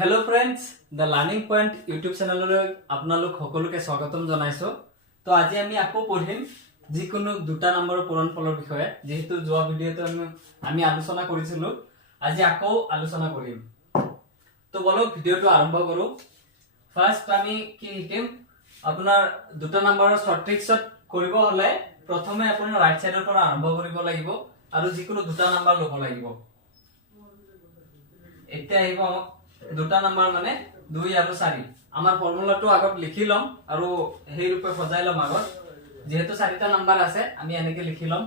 Hello friends the learning point YouTube चैनलলৈ আপোনালোক সকলোকে স্বাগতম জনাইছো। তো আজি আমি আকৌ পঢ়িম যিকোনো দুটা নম্বৰৰ পূৰণফলৰ বিষয়ে, যেহেতু যোৱা ভিডিঅ'তে আমি আলোচনা কৰিছিলো, আজি আকৌ আলোচনা কৰিম। তো বলক ভিডিঅ'টো আৰম্ভ কৰো। ফাৰ্স্ট আমি কি শিকিম, আপোনাৰ দুটা নম্বৰৰ শৰ্ট ট্ৰিক্সত কৰিব হলে প্ৰথমে আপোনাৰ ৰাইট সাইডৰ পৰা আৰম্ভ কৰিব লাগিব আৰু যিকোনো দুটা নম্বৰ ল'ব লাগিব। এতিয়া আহিব দুটা নাম্বাৰ মানে 2 আৰু 4। আমাৰ ফৰ্মুলাটো আগত লিখি লম আৰু সেই ৰূপে সজাই লম। আগত যেহেতু 4টা নাম্বাৰ আছে আমি এনেকে লিখি লম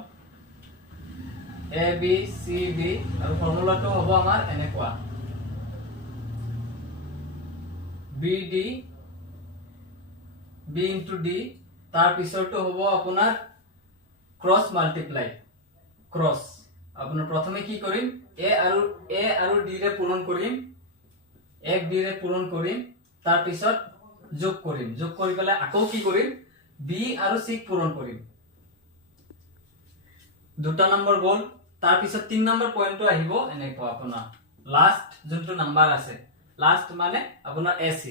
a b c d আৰু ফৰ্মুলাটো হ'ব আমাৰ এনেকুৱা b d b * d তাৰ পিছৰটো হ'ব আপোনাৰ ক্ৰস মাল্টিপ্লাই। ক্ৰস আপোনাৰ প্ৰথমে কি কৰিম, a আৰু d ৰে পূৰণ কৰিম, এক d ৰে পূৰণ কৰিম, তাৰ পিছত যোগ কৰিম, যোগ কৰি পেলাই আকৌ কি কৰিম, b আৰু c পূৰণ কৰিম। দুটা নম্বৰ গ'ল। তাৰ পিছত 3 নম্বৰ পইণ্টটো আহিব এনেকুৱা আপোনাৰ লাষ্ট যোনটো নাম্বাৰ আছে, লাষ্ট মানে আপোনাৰ ac।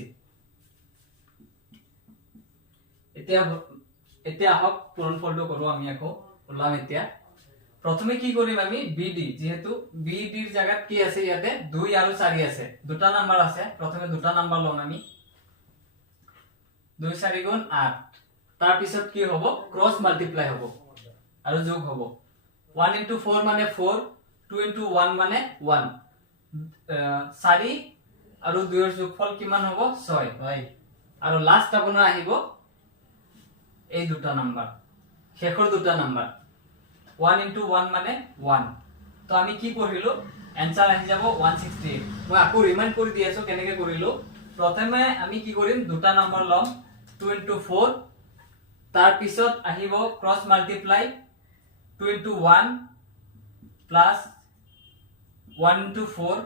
এতিয়া আহক পূৰণফলটো কৰো আমি আকৌ ওলাম। এতিয়া প্ৰথমে কি কৰিম আমি bd, যেহেতু bd ৰ জায়গাত কি আছে, ইয়াতে 2 আৰু 4 আছে, দুটা নাম্বাৰ আছে। প্ৰথমে দুটা নাম্বাৰ লম আমি, 2 4 গুণ 8। তাৰ পিছত কি হ'ব, ক্ৰস মাল্টিপ্লাই হ'ব আৰু যোগ হ'ব। 1 * 4 মানে 4, 2 * 1 মানে 1। 4 আৰু 2 ৰ যোগফল কিমান হ'ব, 6 হয়। আৰু লাষ্ট আপোনাৰ আহিব এই দুটা নাম্বাৰ, শেষৰ দুটা নাম্বাৰ 1 * 1 মানে 1। তো আমি কি কৰিলো, आंसर আহি যাব 168। মই আকৌ ৰিমাইন্ড কৰি দি আছো কেনেকৈ কৰিলো। প্ৰথমে আমি কি কৰিম, দুটা নাম্বাৰ লম 2 * 4, তাৰ পিছত আহিব ক্ৰস মাল্টিপ্লাই 2 * 1 প্লাস 1 * 4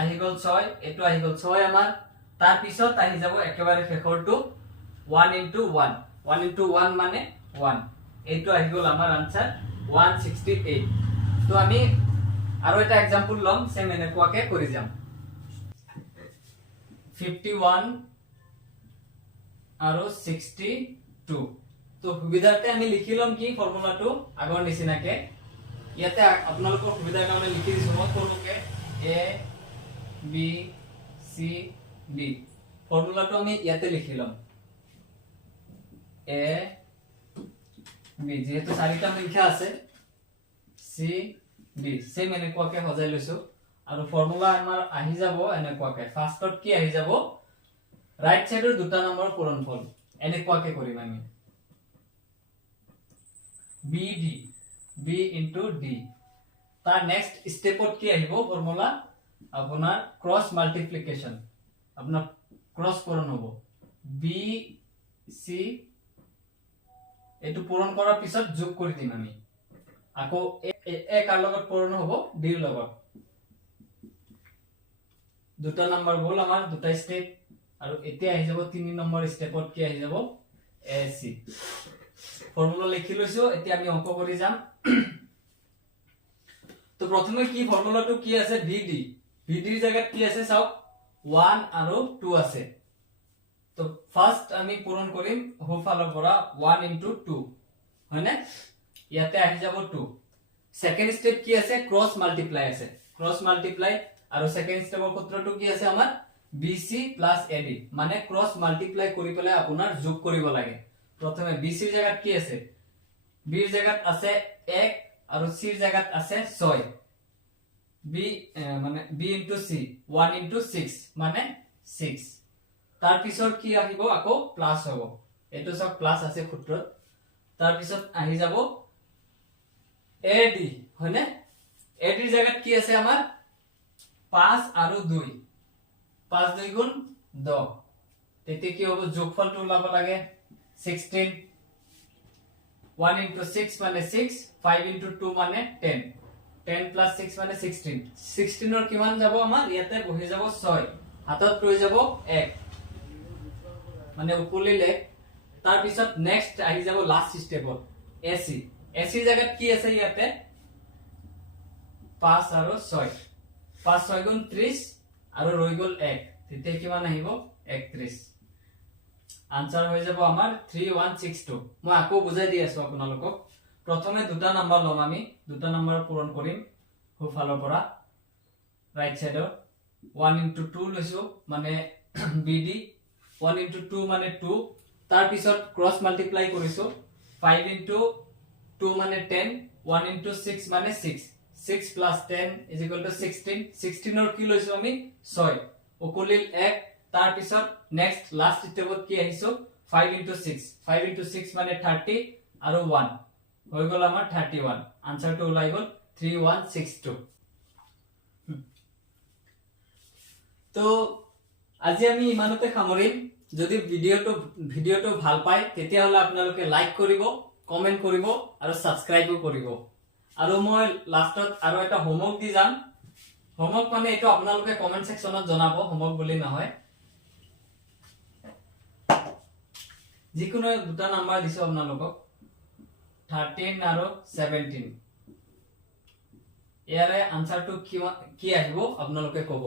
আহি গল 6, এটো আহি গল 6 আমাৰ। তাৰ পিছত আহি যাব একেবাৰে শেষৰটো 1 * 1, 1 * 1 মানে 1। এইটো আহি গল আমাৰ आंसर 168। তো আমি আৰু এটা एग्जांपल লম, সেম এনেকুৱাকে কৰি যাম। 51 আৰু 62। তো সুবিধাতে আমি লিখি লম কি ফৰ্মুলাটো আগৰ নিচিনাকে। ইয়াতে আপোনালোকৰ সুবিধাৰ কাৰণে লিখি দিছো মই সৰুকে a b c d। ফৰ্মুলাটো আমি ইয়াতে লিখি লম a b, যেহেতু 4টা সংখ্যা আছে, c d সেম এনেকুৱাকে সজাই লৈছো। আৰু ফৰ্মুলা আমাৰ আহি যাব এনেকুৱাকে। ফাৰ্স্টত কি আহি যাব, ৰাইট সাইডৰ দুটা নম্বৰ পূৰণফল এনেকুৱাকে কৰিম আমি bd b * d। তাৰ নেক্সট স্টেপত কি আহিব ফৰ্মুলা, আপোনাৰ ক্ৰস মাল্টিপ্লিকেশন, আপোনাৰ ক্ৰস পূৰণ হ'ব b c। এটো পূৰণ কৰাৰ পিছত যোগ কৰি দিম আমি, আকৌ a কাৰ লগত পূৰণ হ'ব, d ৰ লগত। দুটা নাম্বাৰ গ'ল আমাৰ, দুটা স্টেপ। আৰু এতিয়া আহি যাব 3 নম্বৰ স্টেপত কি আহি যাব, ac। ফৰ্মুলা লিখি লৈছো, এতিয়া আমি অংক কৰি যাম। তো প্ৰথমে কি ফৰ্মুলাটো কি আছে, vd। vd ৰ জায়গাত কি আছে চাওক, 1 আৰু 2 আছে। তো ফাৰ্স্ট আমি পূৰণ কৰিম হোফালৰ পৰা 1 * 2 হয়নে, ইয়াতে আহি যাব 2। সেকেন্ড স্টেপ কি আছে, ক্রস মাল্টিপ্লাই আছে, ক্রস মাল্টিপ্লাই। আৰু সেকেন্ড স্টেপৰ সূত্ৰটো কি আছে আমাৰ, bc + ad, মানে ক্ৰস মাল্টিপ্লাই কৰি পেলাই আপোনাৰ যোগ কৰিব লাগে। প্ৰথমে bc ৰ জায়গাত কি আছে, b ৰ জায়গাত আছে 1 আৰু c ৰ জায়গাত আছে 6। মানে b * c 1 * 6 মানে 6। তাৰ পিছত কি আহিব, আকৌ প্লাস হ'ব, এটো সব প্লাস আছে সূত্ৰত। তাৰ পিছত আহি যাব ad হয়নে, ad ৰ জায়গাত কি আছে আমাৰ 5 আৰু 2, 5 2 গুণ 10। তেতিয়া কি হ'ব, যোগফলটো ওলাব লাগে 16। 1 * 6 মানে 6, 5 * 2 মানে 10, 10 + 6 মানে 16। 16 ৰ কিমান যাব আমাৰ, ইয়াতে বহি যাব 6, হাতত ৰৈ যাব 1 মানে উকলিলে। তাৰ পিছত নেক্সট আহি যাব লাষ্ট স্টেপত ac। ac ৰ জায়গাত কি আছে, ইয়াতে 5 আৰু 6, 5 6 গুণ 30 আৰু ৰৈ গল 1 তেতিয়া কিমান আহিব 31 আনসাৰ হৈ যাব আমাৰ 3162 মই আকৌ বুজাই দি আছো আপোনালোকক প্ৰথমে দুটা নাম্বাৰ লম আমি দুটা নাম্বাৰ পূৰণ কৰিম হুফালৰ পৰা ৰাইট সাইডৰ 1 into 2 লৈছো মানে BD 1 into 2 মানে 2 তাৰ পিছত ক্ৰস মাল্টিপ্লাই কৰিছো 5 into 2 মানে 10 1 into 6 মানে 6 6 plus 10 is equal to 16 16 or কি লৈছো আমি 6 ওকলিল 1 তাৰ পিছত নেক্সট লাস্ট স্টেপত কি আহিছো 5 into 6 5 into 6 মানে 30 আৰু 1 হৈ গল আমাৰ 31 আনসাৰটো ওলাই গল 3162 তো আজি আমি ইমানতে সামৰিম যদি ভিডিওটো ভাল পায় তেতিয়া হলে আপোনালোকে লাইক কৰিব কমেন্ট কৰিব আৰু সাবস্ক্ৰাইবও কৰিব আৰু মই লাষ্টত আৰু এটা হোমৱৰ্ক দি যাম হোমৱৰ্ক মানে এটো আপোনালোকে কমেন্ট সেকশনত জনাব হোমৱৰ্ক বুলি নহয় যিকোনো দুটা নাম্বাৰ দিছো আপোনালোকক 13 আৰু 17 ইয়াৰে আনসাৰটো কি আহিব আপোনালোকে ক'ব